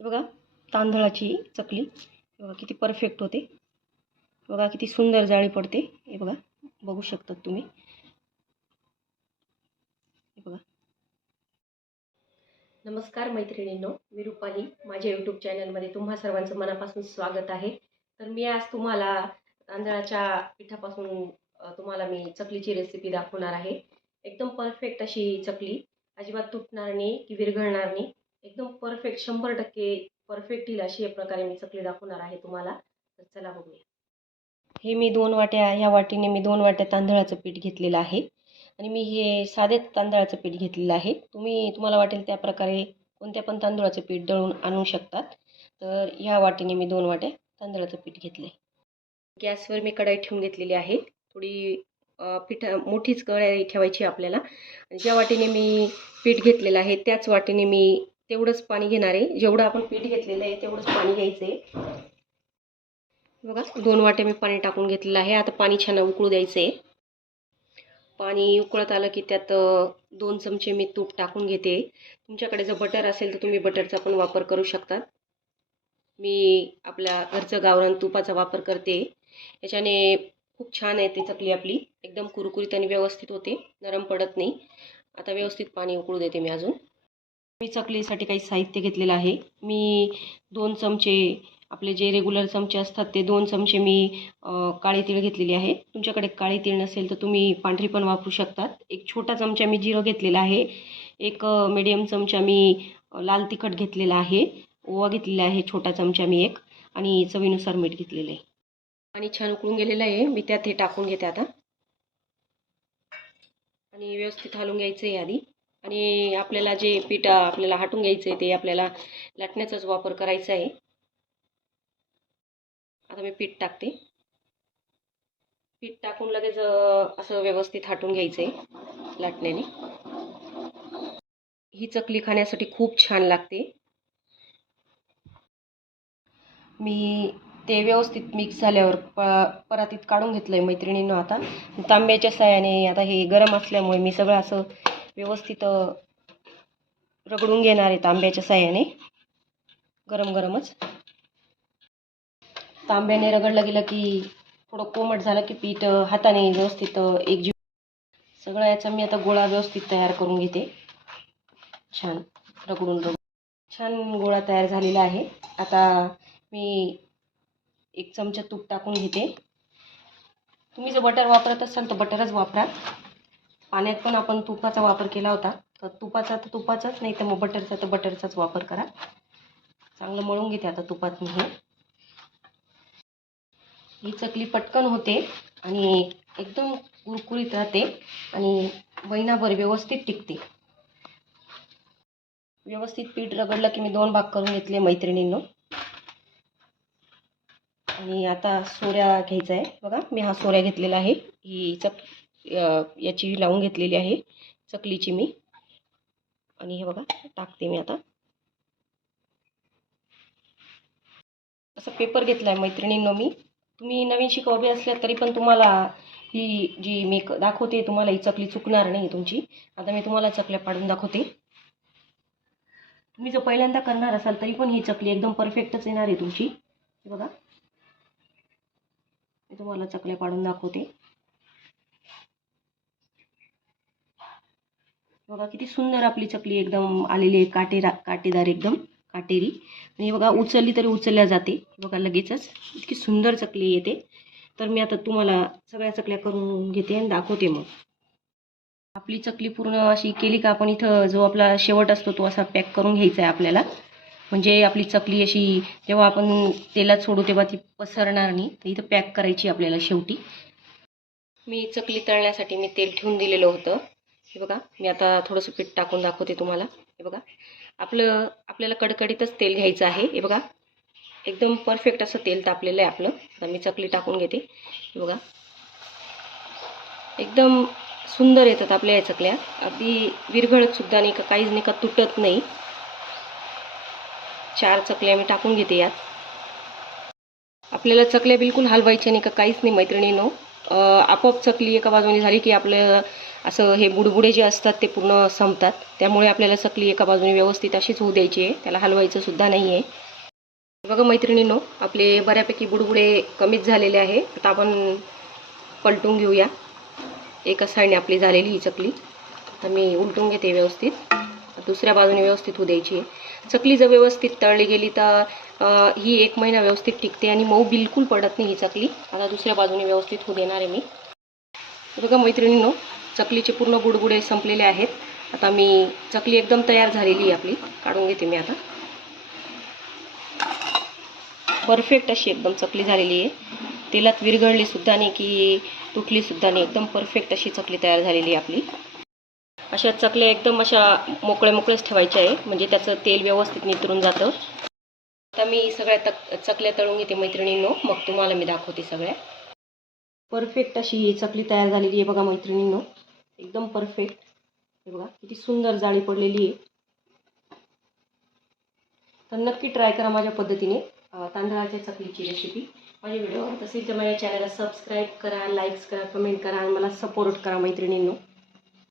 बघा तांदळाची चकली. बघा किती परफेक्ट होते. बघा किती सुंदर जाळी पडते. हे बघा बघू शकतात तुम्ही. हे बघा. नमस्कार मैत्रिणींनो. मी रुपाली. माझ्या यूट्यूब चॅनलमध्ये तुम्हा सर्वांचं मनापासून स्वागत आहे. तर मी आज तुम्हाला तांदळाच्या पिठापासून तुम्हाला मी चकलीची रेसिपी दाखवणार आहे. एकदम परफेक्ट अशी चकली. अजिबात तुटणार नाही की विरघळणार नाही. एकदम परफेक्ट शंभर टक्के परफेक्ट येईल अशी या प्रकारे मी चकली दाखवणार आहे तुम्हाला. तर चला बघूया. हे मी दोन वाट्या ह्या वाटीने मी दोन वाट्या तांदळाचं पीठ घेतलेलं आहे. आणि मी हे साधेच तांदळाचं पीठ घेतलेलं आहे. तुम्ही तुम्हाला वाटेल त्या प्रकारे कोणत्या पण तांदूळाचं पीठ दळून आणू शकतात. तर ह्या वाटीने मी दोन वाट्या तांदळाचं पीठ घेतलं आहे गॅसवर मी कढाई ठेवून घेतलेली आहे. थोडी पीठ मोठीच कढाई ठेवायची आपल्याला. आणि ज्या वाटीने मी पीठ घेतलेलं आहे त्याच वाटीने मी तेवढंच पाणी घेणार आहे. जेवढं आपण पीठ घेतलेलं आहे तेवढंच पाणी घ्यायचं आहे. बघा दोन वाटे मी पाणी टाकून घेतलेलं आहे. आता पाणी छान उकळू द्यायचं आहे पाणी उकळत आलं की त्यात दोन चमचे मी तूप टाकून घेते. तुमच्याकडे जर बटर असेल तर तुम्ही बटरचा पण वापर करू शकतात. मी आपल्या घरचं गावरान तुपाचा वापर करते. याच्याने खूप छान आहे ती चकली आपली. एकदम कुरकुरीत आणि व्यवस्थित होते. नरम पडत नाही. आता व्यवस्थित पाणी उकळू देते मी अजून. मी चकलीसाठी काही साहित्य घेतलेलं आहे. मी दोन चमचे आपले जे रेग्युलर चमचे असतात ते दोन चमचे मी काळी तीळ घेतलेली आहे. तुमच्याकडे काळी तीळ नसेल तर तुम्ही पांढरी पण वापरू शकतात. एक छोटा चमचा मी जिरं घेतलेला आहे. एक मिडियम चमचा मी लाल तिखट घेतलेला आहे. ओवा घेतलेला आहे छोटा चमचा मी एक. आणि चवीनुसार मीठ घेतलेलं आहे. आणि छान उकळून गेलेलं आहे. मी त्यात हे टाकून घेते आता. आणि व्यवस्थित हलवून घ्यायचं आहे आधी. आणि आपल्याला जे पीठ आपल्याला हाटून घ्यायचं आहे ते आपल्याला लाटण्याचाच वापर करायचा आहे. आता मी पीठ टाकते. पीठ टाकून लगेच असं व्यवस्थित हाटून घ्यायचं आहे लाटण्याने. ही चकली खाण्यासाठी खूप छान लागते. मी ते व्यवस्थित मिक्स झाल्यावर प परातीत काढून घेतलं आहे मैत्रिणींनो आता. तांब्याच्या साह्याने आता हे गरम असल्यामुळे मी सगळं असं व्यवस्थित रगडून घेणार आहे तांब्याच्या साह्याने. गरम गरमच. तांब्याने रगडलं गेलं की थोडं कोमट झालं की पीठ हाताने व्यवस्थित एकजीव सगळं याचा मी आता गोळा व्यवस्थित तयार करून घेते. छान रगडून रगडून. छान गोळा तयार झालेला आहे. आता मी एक चमचा तूप टाकून घेते. तुम्ही जर बटर वापरत असाल तर बटरच वापरा. पाण्यात पण आपण तुपाचा वापर केला होता. तर तुपाचा तर तुपाचाच नाही तर मग बटरचा तर बटरचाच वापर करा. चांगलं मळून घेते आता तुपात मी हे. ही चकली पटकन होते आणि एकदम कुरकुरीत राहते आणि महिनाभर व्यवस्थित टिकते. व्यवस्थित पीठ रगडलं की मी दोन भाग करून घेतले मैत्रिणींनो. आणि आता सोऱ्या घ्यायचा आहे. बघा मी हा सोऱ्या घेतलेला आहे. ही चक याची लावून घेतलेली आहे. चकलीची मी. आणि हे बघा टाकते मी आता. असं पेपर घेतला आहे मैत्रिणींनो मी. तुम्ही नवीन शिकवली असल्या तरी पण तुम्हाला ही जी मी दाखवते तुम्हाला ही चकली चुकणार नाही तुमची. आता मी तुम्हाला चकल्या पाडून दाखवते. तुम्ही जर पहिल्यांदा करणार असाल तरी पण ही चकली एकदम परफेक्टच येणार आहे तुमची. बघा. मी तुम्हाला चकल्या पाडून दाखवते. बघा किती सुंदर आपली चकली एकदम आलेली आहे काटेरा काटेदार एकदम काटेरी. आणि बघा उचलली तरी उचलल्या जाते. बघा लगेचच. इतकी सुंदर चकली येते तर मी आता तुम्हाला सगळ्या चकल्या करून घेते आणि दाखवते मग. आपली चकली पूर्ण अशी केली का आपण इथं जो आपला शेवट असतो तो असा पॅक करून घ्यायचा आहे आपल्याला. म्हणजे आपली चकली अशी जेव्हा आपण तेलात सोडू तेव्हा ती पसरणार नाही. तर इथं पॅक करायची आपल्याला शेवटी. मी चकली तळण्यासाठी मी तेल ठेवून दिलेलं होतं. हे बघा मी आता थोडंसं पीठ टाकून दाखवते तुम्हाला. हे बघा आपलं आपल्याला कडकडीतच तेल घ्यायचं आहे. हे बघा एकदम परफेक्ट असं तेल तापलेलं आहे आपलं. आता मी चकली टाकून घेते. हे बघा एकदम सुंदर येतात आपल्या या चकल्या. अगदी विरघळत सुद्धा नाही का काहीच नाही का तुटत नाही. चार चकल्या मी टाकून घेते यात. आपल्याला चकल्या बिलकुल हलवायच्या नाही का काहीच नाही मैत्रिणीनो. आपोआप चकली एका बाजूने झाली की आपलं असं हे बुडबुडे जे असतात ते पूर्ण संपतात. त्यामुळे आपल्याला चकली एका बाजूने व्यवस्थित अशीच होऊ द्यायची आहे. त्याला हलवायचं सुद्धा नाही आहे बघा मैत्रिणींनो आपले बऱ्यापैकी बुडबुडे कमीच झालेले आहे. आता आपण पलटून घेऊया. एका साईडने आपली झालेली ही चकली. आता मी उलटून घेते व्यवस्थित. दुसऱ्या बाजूने व्यवस्थित होऊ द्यायची आहे. चकली जर व्यवस्थित तळली गेली तर ही एक महिना व्यवस्थित टिकते आणि मऊ बिलकुल पडत नाही ही चकली. आता दुसऱ्या बाजूने व्यवस्थित होऊ देणार आहे मी. बघा मैत्रिणींनो चकलीचे पूर्ण गुडगुडे संपलेले आहेत. आता मी चकली एकदम तयार झालेली आहे आपली. काढून घेते मी आता. परफेक्ट अशी एकदम चकली झालेली आहे. तेलात विरघळली सुद्धा नाही की तुटली सुद्धा नाही. एकदम परफेक्ट अशी चकली तयार झालेली आहे आपली. अशा चकल्या एकदम अशा मोकळ्या मोकळ्याच ठेवायच्या आहे. म्हणजे त्याचं तेल व्यवस्थित नितरून जातं. आता मी सगळ्या तक चकल्या तळून घेते मैत्रिणींनो. मग तुम्हाला मी दाखवते सगळ्या. परफेक्ट अशी ही चकली तयार झालेली आहे बघा मैत्रिणींनो. एकदम परफेक्ट हे बघा किती सुंदर जाळी पडलेली आहे. तर नक्की ट्राय करा माझ्या पद्धतीने तांदळाच्या चकलीची रेसिपी माझे व्हिडिओ तसेच तर माझ्या चॅनलला सबस्क्राईब करा लाईक्स करा कमेंट करा आणि मला सपोर्ट करा मैत्रिणींनो.